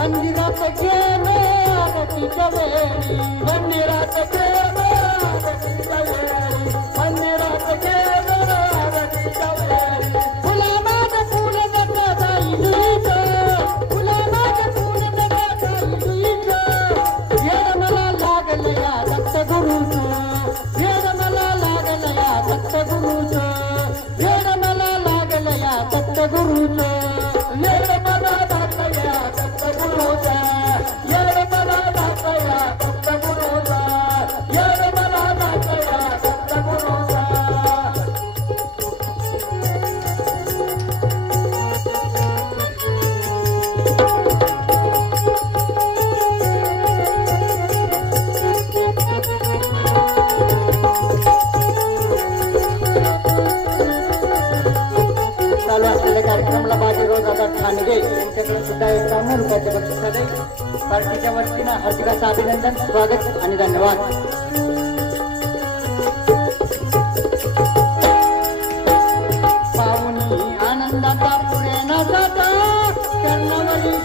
मंदिरात गेले आरतीच्या वेळी मंदिरात गेले आरतीच्या वेळी मंदिरात गेले आरतीच्या वेळी गुलाबात फुल जगा जाईलुईचं गुलाबात फुल जगा जाईलुईचं येड मला लागलं या सत्तगुरूचं येड मला लागलं या सत्तगुरूचं येड मला लागलं या सत्तगुरूचं येड मला लागलं या सत्तगुरूचं येड मला लागलं या सत्तगुरूचं येड मला लागलं या सत्तगुरूचं चालू असलेल्या कार्यक्रमाला बाजीराव दादा ठाणगे यांच्याकडे सुद्धा 51 रुपयाचे बक्षीस आहे. पार्टीच्या वतीनं हार्दिक असं अभिनंदन, स्वागत आणि धन्यवाद. पाहुणी आनंदाचा पुरे न जाता कर्णावरी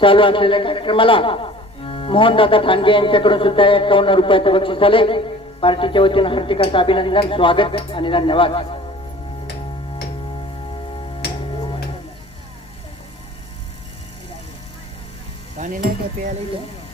चालू असलेल्या कार्यक्रमाला मोहनदादा ठाणगे यांच्याकडून सुद्धा 51 रुपयाचं बक्षीस आले. पार्टीच्या वतीनं हार्दिक असं अभिनंदन, स्वागत आणि धन्यवाद. पाणी नाही का प्यायला इथं?